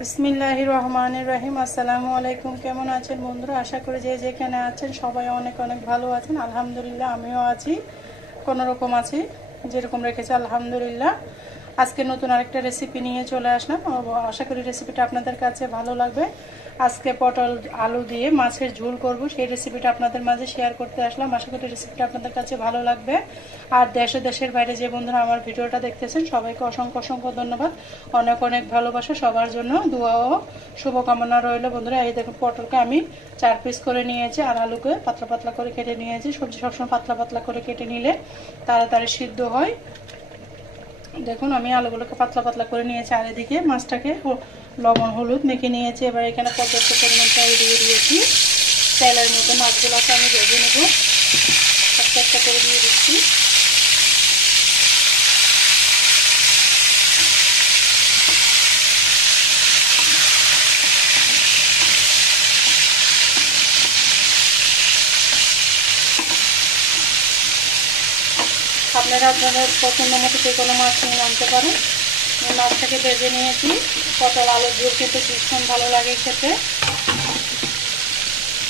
বিসমিল্লাহির রহমানির রহিম। আসসালামু আলাইকুম। কেমন আছেন বন্ধুরা? আশা করি যে যেখানে আছেন সবাই অনেক অনেক ভালো আছেন। আলহামদুলিল্লাহ আমিও আছি, কোনো রকম আছি, যেরকম রেখেছি আলহামদুলিল্লাহ। আজকে নতুন আরেকটা রেসিপি নিয়ে চলে আসলাম। আশা করি রেসিপিটা আপনাদের কাছে ভালো লাগবে। আজকে পটল আলু দিয়ে মাছের ঝোল করব, সেই রেসিপিটা আপনাদের মাঝে শেয়ার করতে আসলাম। আশা করি রেসিপিটা আপনাদের কাছে ভালো লাগবে। আর দেশের বাইরে যে বন্ধুরা আমার ভিডিওটা দেখতেছেন সবাইকে অসংখ্য অসংখ্য ধন্যবাদ, অনেক অনেক ভালোবাসা, সবার জন্য দোয়া ও শুভকামনা রইল। বন্ধুরা এই দেখুন, পটলকে আমি 4 পিস করে নিয়েছি আর আলুকে পাতলা পাতলা করে কেটে নিয়েছি। সবজি সবসময় পাতলা পাতলা করে কেটে নিলে তাড়াতাড়ি সিদ্ধ হয়। দেখুন আমি আলুগুলোকে পাতলা পাতলা করে নিয়েছি আর এদিকে মাছটাকে লবণ হলুদ মেখে নিয়েছি। এবার এখানে পর্যাপ্ত পরিমাণ তেল দিয়ে দিয়েছি। তেলের মধ্যে মাছগুলোকে আমি ভেজে নেব, একটা একটা করে দিয়ে দিচ্ছি। আপনারা আপনাদের পছন্দ মতো যে কোনো মাছ নিয়ে আনতে পারেন। মাছটাকে ভেজে নিয়েছি। পটল আলুর ঝোল কিন্তু ভীষণ ভালো লাগে খেতে।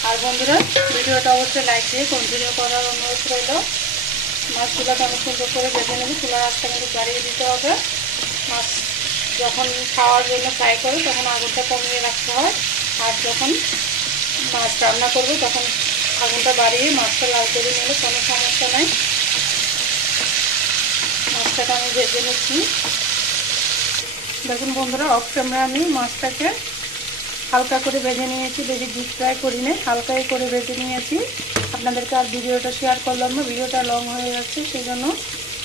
আর বন্ধুরা ভিডিওটা অবশ্যই লাইক দিয়ে কন্টিনিউ করার অনুরোধ রইল। মাছগুলোকে আমি সুন্দর করে ভেজে নেব। চুলার আঁচটা কিন্তু বাড়িয়ে দিতে হবে। মাছ যখন খাওয়ার জন্য ফ্রাই করে তখন আগুনটা কমিয়ে রাখতে হয়, আর যখন মাছ রান্না করবে তখন আগুনটা বাড়িয়ে মাছটা লাল করে নিলে কোনো সমস্যা নাই। মাছটাকে আমি ভেজে নিচ্ছি। দেখুন বন্ধুরা, অফ ক্যামেরা আমি মাছটাকে হালকা করে ভেজে নিয়েছি, বেশি ডিপ ফ্রাই করি না, হালকাই করে ভেজে নিয়েছি। আপনাদেরকে আর ভিডিওটা শেয়ার করলাম না, ভিডিওটা লং হয়ে যাচ্ছে, সেই জন্য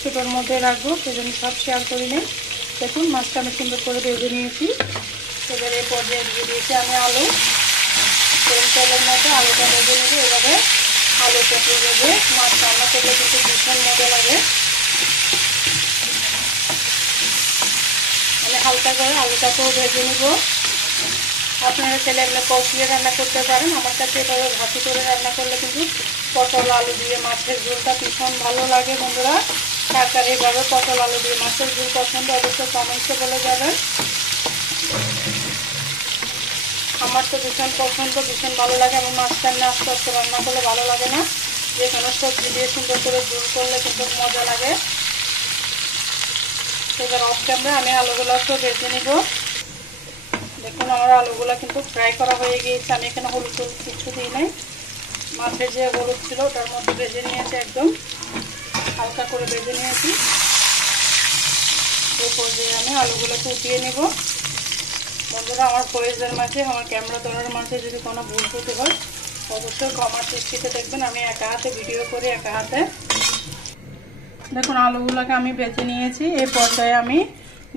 ছোটোর মধ্যে রাখবো, সেই জন্য সব শেয়ার করি না। দেখুন মাছটা আমি সুন্দর করে ভেজে নিয়েছি। এবারে এই পর্যায়ে দিয়ে দিয়েছি আমি আলু। তেলের মধ্যে আলুটা ভেজে নেবো। এভাবে আলু পটল ভেজে মাছ রান্না করলে কিন্তু ভীষণ মজা লাগে। আমি হালকা করে আলুটাকেও ভেজে নিব। আপনারা চাইলে এগুলো কষিয়ে রান্না করতে পারেন। আমার কাছে এভাবে ভাজি করে রান্না করলে কিন্তু পটল আলু দিয়ে মাছের ঝোলটা ভীষণ ভালো লাগে। বন্ধুরা কার কার এইভাবে পটল আলু দিয়ে মাছের ঝোল পছন্দ অবশ্যই কমেন্টসে বলে যাবেন। আমার তো ভীষণ পছন্দ, ভীষণ ভালো লাগে। আমার মাছ রান্না আস্তে আস্তে রান্না করলে ভালো লাগে না, যে কোনো সবজি দিয়ে সুন্দর করে ঝোল করলে কিন্তু মজা লাগে। এবার অফ ক্যামেরা আমি আলুগুলোকে ভেজে নিব। দেখুন আমার আলুগুলো কিন্তু ফ্রাই করা হয়ে গিয়েছে। আমি এখানে হলুদ কিছু দিই নাই, মাছের যে হলুদ ছিল তার মধ্যে ভেজে নিয়েছি, একদম হালকা করে ভেজে নিয়েছি। এরপর যে আমি আলুগুলোকে উঠিয়ে নেব। বন্ধুরা আমার ভয়েসের মাঝে, আমার ক্যামেরা ধরার মাঝে যদি কোনো ভুল ত্রুটি হয় অবশ্যই ক্ষমার দৃষ্টিতে দেখবেন। আমি একা হাতে ভিডিও করি, একা হাতে। দেখুন আলুগুলোকে আমি ভেজে নিয়েছি। এই পর্যায়ে আমি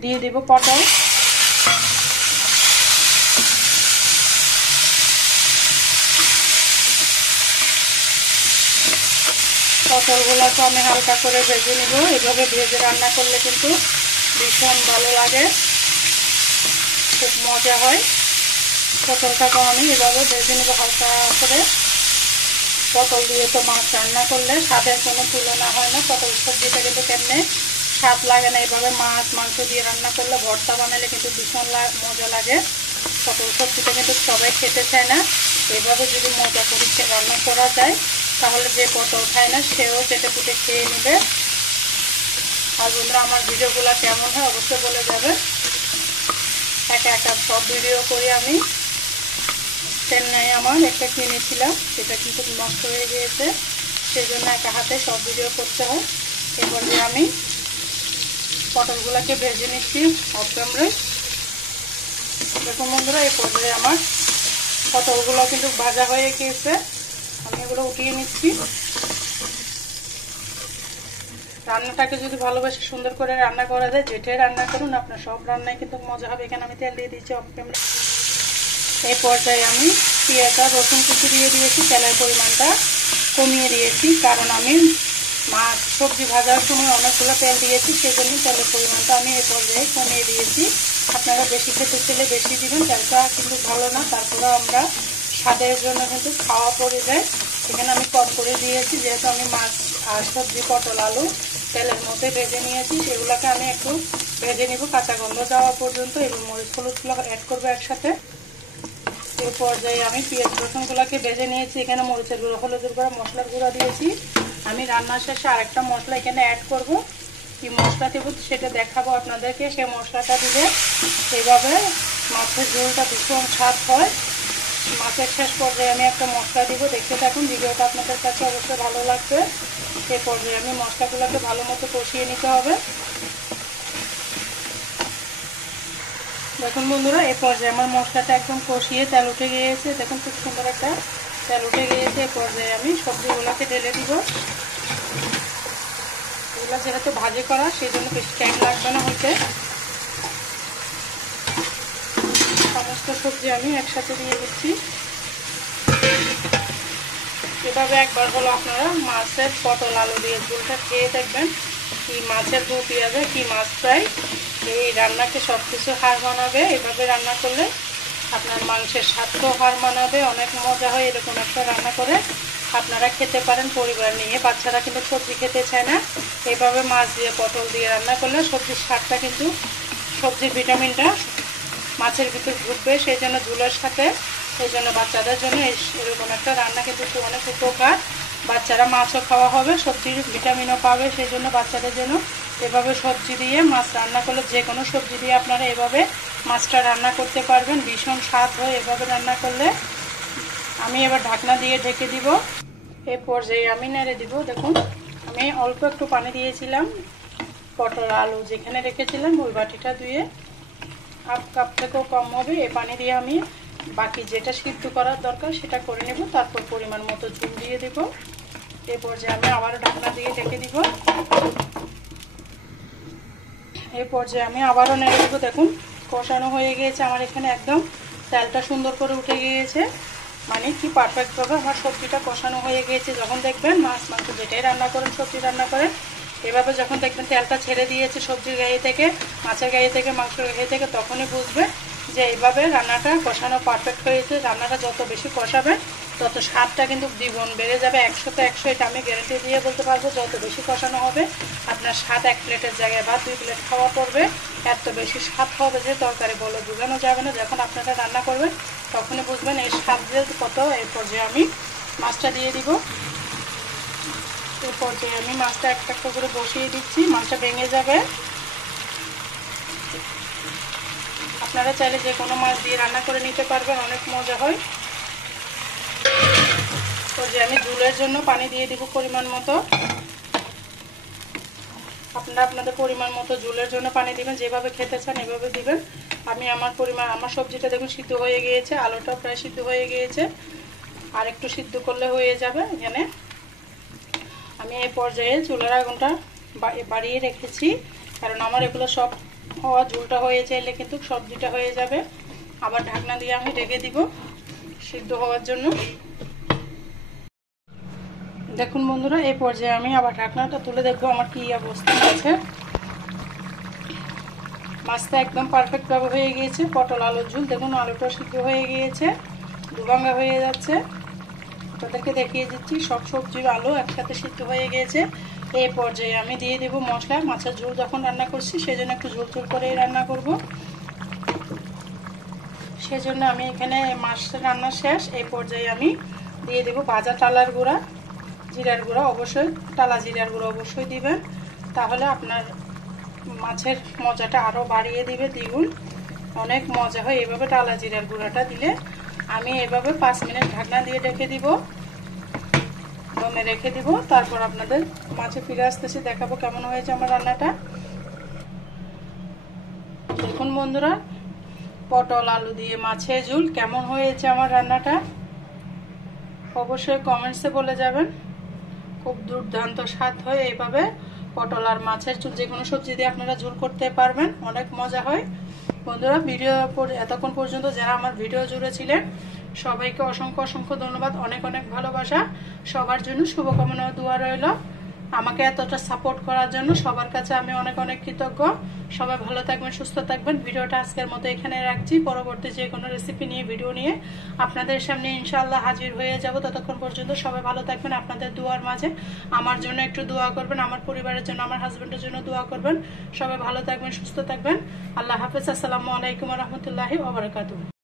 দিয়ে দেব পটল। পটলগুলোকে আমি হালকা করে ভেজে নিব। এভাবে ভেজে রান্না করলে কিন্তু ভীষণ ভালো লাগে, খুব মজা হয়। পটলটাকে আমি এভাবে ভেজে নেব হালকা করে। পটল দিয়ে তো মাছ রান্না করলে স্বাদের কোনো তুলনা হয় না। পটল সবজিটা কিন্তু তেমনি স্বাদ লাগে না। এইভাবে মাছ মাংস দিয়ে রান্না করলে, ভর্তা বানালে কিন্তু ভীষণ মজা লাগে। পটল সবজিটা কিন্তু সবাই খেতে চায় না। এইভাবে যদি মজা করে রান্না করা যায় তাহলে যে পটল খায় না সেও চেটে পুটে খেয়ে নেবে। আর বন্ধুরা আমার ভিডিওগুলো কেমন হয় অবশ্যই বলে যাবেন। একা একা সব ভিডিও করি আমি। চেন্নাই আমার একটা কিনেছিলাম, সেটা কিন্তু নষ্ট হয়ে গিয়েছে, সেই জন্য একা হাতে সব ভিডিও করতে হয়। এরপর যে আমি পটলগুলোকে ভেজে নিচ্ছি অফ ক্যামেরায়। দেখুন বন্ধুরা এই পর্যায়ে আমার পটলগুলো কিন্তু ভাজা হয়ে গিয়েছে, আমি এগুলো উঠিয়ে নিচ্ছি। রান্নাটাকে যদি ভালোবেসে সুন্দর করে রান্না করা যায়, যেটাই রান্না করুন আপনার সব রান্নায় কিন্তু মজা হবে। এখানে আমি তেল দিয়ে দিচ্ছি অফ ক্যামেরা। এই পর্যায়ে আমি পেঁয়াজ আর রসুন কুচি দিয়ে দিয়েছি। তেলের পরিমাণটা কমিয়ে দিয়েছি, কারণ আমি মাছ সবজি ভাজার সময় অনেকগুলো তেল দিয়েছি, সেই জন্য তেলের পরিমাণটা আমি এই পর্যায়ে কমিয়ে দিয়েছি। আপনারা বেশি খেতে চাইলে বেশি দিবেন, তেলটা কিন্তু ভালো না, তারপরে আমরা স্বাদের জন্য কিন্তু খাওয়া পড়ে যায়। এখানে আমি কম করে দিয়েছি, যেহেতু আমি মাছ আর সবজি পটল আলু তেলের মধ্যে ভেজে নিয়েছি, সেগুলোকে আমি একটু ভেজে নিব কাঁচা গন্ধ যাওয়া পর্যন্ত এবং মরিচ হলুদগুলো অ্যাড করবো একসাথে। এই পর্যায়ে আমি পেঁয়াজ রসুনগুলোকে ভেজে নিয়েছি। এখানে মরিচের গুঁড়ো, হলুদের গুঁড়ো, মশলার গুঁড়ো দিয়েছি। আমি রান্নার শেষে আরেকটা মশলা এখানে অ্যাড করব। কি মশলা দেবো সেটা দেখাবো আপনাদেরকে। সেই মশলাটা দিলে এইভাবে মাছের ঝোলটা ভীষণ স্বাদ হয়। মাছের শেষ পর্যায়ে আমি একটা মশলা দিব, দেখতে থাকুন। ভিডিওটা আপনাদের কাছে অবশ্যই ভালো লাগবে। এই পর্যায়ে আমি মশলাগুলোকে ভালো মতো কষিয়ে নিতে হবে। দেখুন বন্ধুরা, এই পর্যায়ে আমার মশলাটা একদম কষিয়ে তেল উঠে গিয়েছে। দেখুন খুব সুন্দর একটা তেল উঠে গিয়েছে। এই পর্যায়ে আমি সবজিগুলোকে ঢেলে দিব। এগুলো যেহেতু ভাজি করা, সেই জন্য বেশি টাইম লাগবে না হইতে। সমস্ত সবজি আমি একসাথে দিয়ে দিচ্ছি। এভাবে একবার হলো আপনারা মাছের পটল আলু দিয়ে ঝোলটা খেয়ে দেখবেন। কি মাছের দু পেঁয়াজে কি মাছ ফ্রাই, এই রান্নাকে সব কিছু হার মানাবে। এভাবে রান্না করলে আপনার মাংসের স্বাদও হার মানাবে। অনেক মজা হয়। এরকম একটা রান্না করে আপনারা খেতে পারেন পরিবার নিয়ে। বাচ্চারা কিন্তু সবজি খেতে চায় না। এইভাবে মাছ দিয়ে পটল দিয়ে রান্না করলে সবজির স্বাদটা কিন্তু, সবজির ভিটামিনটা মাছের ভিতর ঢুকবে। সেই জন্য ঝোলের সাথে, এই জন্য বাচ্চাদের জন্য এরকম একটা রান্না কিন্তু অনেক উপকার। বাচ্চারা মাছও খাওয়া হবে, সবজির ভিটামিনও পাবে। সেই জন্য বাচ্চাদের জন্য এভাবে সবজি দিয়ে মাছ রান্না করলে, যে কোনো সবজি দিয়ে আপনারা এভাবে মাছটা রান্না করতে পারবেন। ভীষণ স্বাদ হয় এভাবে রান্না করলে। আমি এবার ঢাকনা দিয়ে ঢেকে দিব। এই পর্যায়ে আমি নেড়ে দিব। দেখুন আমি অল্প একটু পানি দিয়েছিলাম। পটল আলু যেখানে রেখেছিলাম ওই বাটিটা ধুয়ে হাফ কাপ থেকেও কম হবে। এই পানি দিয়ে আমি বাকি যেটা সিদ্ধ করার দরকার সেটা করে নেব। তারপর পরিমাণ মতো ঝোল দিয়ে দেব। এই পর্যায়ে আমি আবারও ঢাকনা দিয়ে ঢেকে দিব। এই পর্যায়ে আমি আবারও নেড়ে দেবো। দেখুন কষানো হয়ে গিয়েছে আমার। এখানে একদম তেলটা সুন্দর করে উঠে গিয়েছে। মানে কি পারফেক্টভাবে আমার সবজিটা কষানো হয়ে গিয়েছে। যখন দেখবেন মাছ মাংস যেটাই রান্না করেন, সবজি রান্না করেন, এভাবে যখন দেখবেন তেলটা ছেড়ে দিয়েছে সবজির গায়ে থেকে, মাছের গায়ে থেকে, মাংসের গায়ে থেকে, তখনই বুঝবে যে এইভাবে রান্নাটা কষানো পারফেক্ট হয়েছে। রান্নাটা যত বেশি কষাবেন তত স্বাদটা কিন্তু দ্বিগুণ বেড়ে যাবে। 100তে 100 এটা আমি গ্যারান্টি দিয়ে বলতে পারবো। যত বেশি কষানো হবে আপনার স্বাদ 1 প্লেটের জায়গায় বা 2 প্লেট খাওয়া পড়বে। এত বেশি স্বাদ হবে যে তরকারি বলে বোঝানো যাবে না। যখন আপনারা রান্না করবেন তখনই বুঝবেন এই স্বাদ যে কত। এই পর্যায়ে আমি মাছটা দিয়ে দিব। এই পর্যায়ে আমি মাছটা একটা একটা করে বসিয়ে দিচ্ছি। মাছটা ভেঙে যাবে। আপনারা চাইলে যে কোনো মাছ দিয়ে রান্না করে নিতে পারবেন, অনেক মজা হয়। পর্যায়ে আমি ঝোলের জন্য পানি দিয়ে দিব পরিমাণ মতো। আপনারা আপনাদের পরিমাণ মতো ঝোলের জন্য পানি দিবেন। যেভাবে খেতে চান এভাবে দিবেন। আমি আমার সবজিটা দেখুন সিদ্ধ হয়ে গিয়েছে। আলুটা প্রায় সিদ্ধ হয়ে গিয়েছে। আর একটু সিদ্ধ করলে হয়ে যাবে। এখানে আমি এই পর্যায়ে চুলার আগুনটা বাড়িয়ে রেখেছি, কারণ আমার এগুলো সব হওয়া ঝোলটা হয়ে চাইলে কিন্তু সবজিটা হয়ে যাবে। আবার ঢাকনা দিয়ে আমি ঢেকে দিব সিদ্ধ হওয়ার জন্য। দেখুন বন্ধুরা, এই পর্যায়ে আমি আবার ঢাকনাটা তুলে দেখবো আমার কি অবস্থা আছে। মাছটা একদম পারফেক্টভাবে হয়ে গিয়েছে। পটল আলুর ঝোল দেখুন, আলুটা সিদ্ধ হয়ে গিয়েছে, দুভাঙ্গা হয়ে যাচ্ছে। আপনাদেরকে দেখিয়ে দিচ্ছি সব সবজির আলু একসাথে সিদ্ধ হয়ে গিয়েছে। এই পর্যায়ে আমি দিয়ে দেবো মশলা। মাছের ঝোল যখন রান্না করছি সেজন্য একটু ঝোল ঝোল করে রান্না করব। সেজন্য আমি এখানে মাছ রান্না শেষ। এই পর্যায়ে আমি দিয়ে দেবো ভাজা টালার গুঁড়া, জিরার গুঁড়া। অবশ্যই টালা জিরার গুঁড়া অবশ্যই দিবেন, তাহলে আপনার মাছের মজাটা আরও বাড়িয়ে দিবে দ্বিগুণ। অনেক মজা হয় এভাবে টালা জিরার গুঁড়াটা দিলে। আমি এভাবে 5 মিনিট ঢাকনা দিয়ে রেখে দিব, দমে রেখে দিব। তারপর আপনাদের মাছে ফিরে আসতেছি, দেখাবো কেমন হয়েছে আমার রান্নাটা। দেখুন বন্ধুরা, পটল আলু দিয়ে মাছের ঝোল কেমন হয়েছে আমার রান্নাটা অবশ্যই কমেন্টসে বলে যাবেন। খুব দুর্দান্ত স্বাদ হয় এইভাবে পটল আর মাছের ঝোল। যে কোনো সবজি দিয়ে আপনারা ঝোল করতে পারবেন, অনেক মজা হয়। বন্ধুরা, ভিডিও এতক্ষণ পর্যন্ত যারা আমার ভিডিও জুড়ে ছিলেন সবাইকে অসংখ্য অসংখ্য ধন্যবাদ। অনেক অনেক ভালোবাসা। সবার জন্য শুভকামনা ও দোয়া রইল। আমাকে এতটা সাপোর্ট করার জন্য সবার কাছে আমি অনেক অনেক কৃতজ্ঞ। সবাই ভালো থাকবেন, সুস্থ থাকবেন। ভিডিওটা আজকের মতো এখানে রাখছি। পরবর্তী যে কোনো রেসিপি নিয়ে ভিডিও নিয়ে আপনাদের সামনে ইনশাআল্লাহ হাজির হয়ে যাব। ততক্ষণ পর্যন্ত সবাই ভালো থাকবেন। আপনাদের দোয়ার মাঝে আমার জন্য একটু দোয়া করবেন, আমার পরিবারের জন্য, আমার হাজবেন্ডের জন্য দোয়া করবেন। সবাই ভালো থাকবেন, সুস্থ থাকবেন। আল্লাহ হাফেজ। আসসালামু আলাইকুম ওয়া রাহমাতুল্লাহি ওয়া বারাকাতুহু।